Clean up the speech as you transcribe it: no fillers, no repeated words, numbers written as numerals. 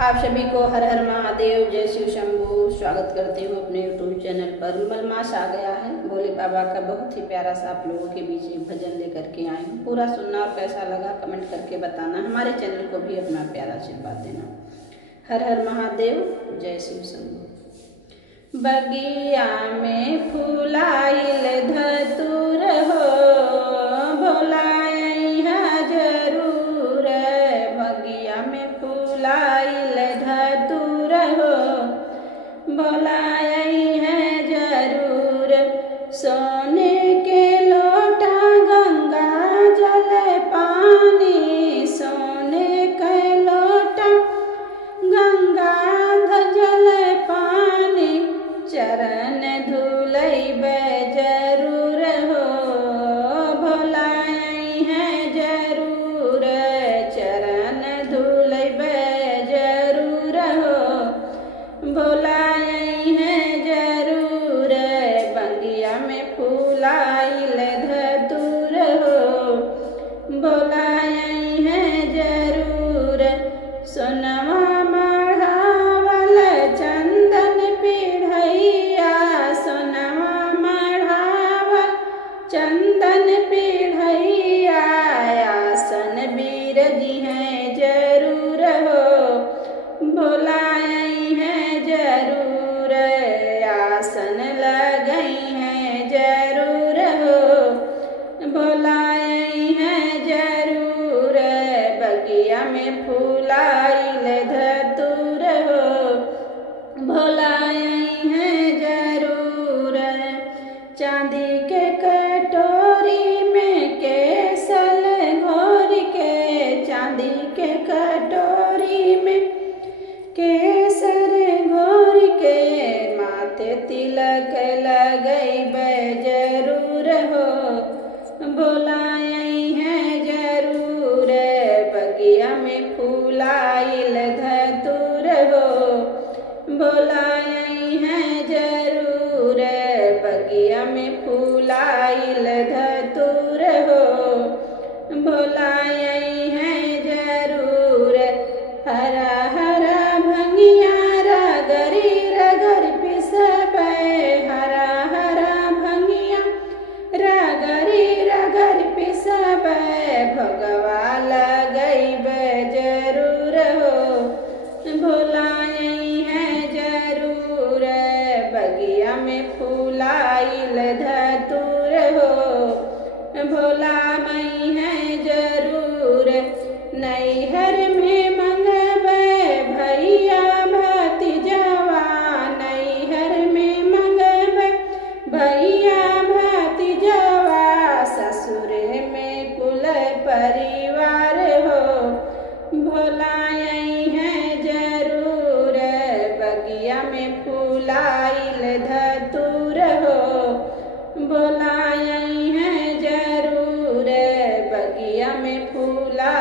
आप सभी को हर हर महादेव, जय शिव शंभू। स्वागत करती हूँ अपने यूट्यूब चैनल पर। मलमास आ गया है, भोले बाबा का बहुत ही प्यारा सा आप लोगों के बीच एक भजन लेकर के आई हूँ। पूरा सुनना और कैसा लगा कमेंट करके बताना। हमारे चैनल को भी अपना प्यारा आशीर्वाद देना। हर हर महादेव, जय शिव शंभू। बगिया में फूलाइल धतूर हो, भोलाई है जरूर। बगिया में फूलाइल धतूर हो, भोलाई है जरूर। सोने के लोटा गंगा जल पानी, सोने के लोटा गंगा जल पानी। चरण धुलैबे जरूर हो, भोलाई है जरूर। चरण धुलैबे जरूर हो, भोलाई है जरूर। बगिया में फूलाइल धतूर हो, भोलाई है जरूर। सोनवा मढ़ावल चंदन पीढ़ैया, सोनवा मढ़ावल चंदन पीढ़ैया। आसन बिरजी है जरूर हो, भोलाई है जरूर। आसन लगई है जरूर हो, भोलाई है जरूर। बगिया में फूलाइल धतूर हो, भोलाई है जरूर। चांदी के कटोरी में केसर घोर के, चांदी के कटोरी में केसर घोर के। माथे तिलक लगैबे जरूर हो, भोलाई है जरूर। बगिया में फूलाइल धतूर हो, भोलाई है जरूर। बगिया में फूलाइल धतूर हो, भोलाई है जरूर। हरा हरा भंगिया रगरी रगर पिसबे, हरा हरा भंगिया रगरी रगर पिसबे। भगवा लगैबे जरूर हो, भोलाई है जरूर। बगिया में फूलाइल धतूर हो, भोलाई है जरूर। नैहर में मंगबे भैया भतीजवा, नैहर में मंगबे भैया भतीजवा। ससुर में कुल परिवार हो, भोलाई है जरूर। बगिया में फूलाइल धतूर हो, भोलाई है जरूर। बगिया में फूला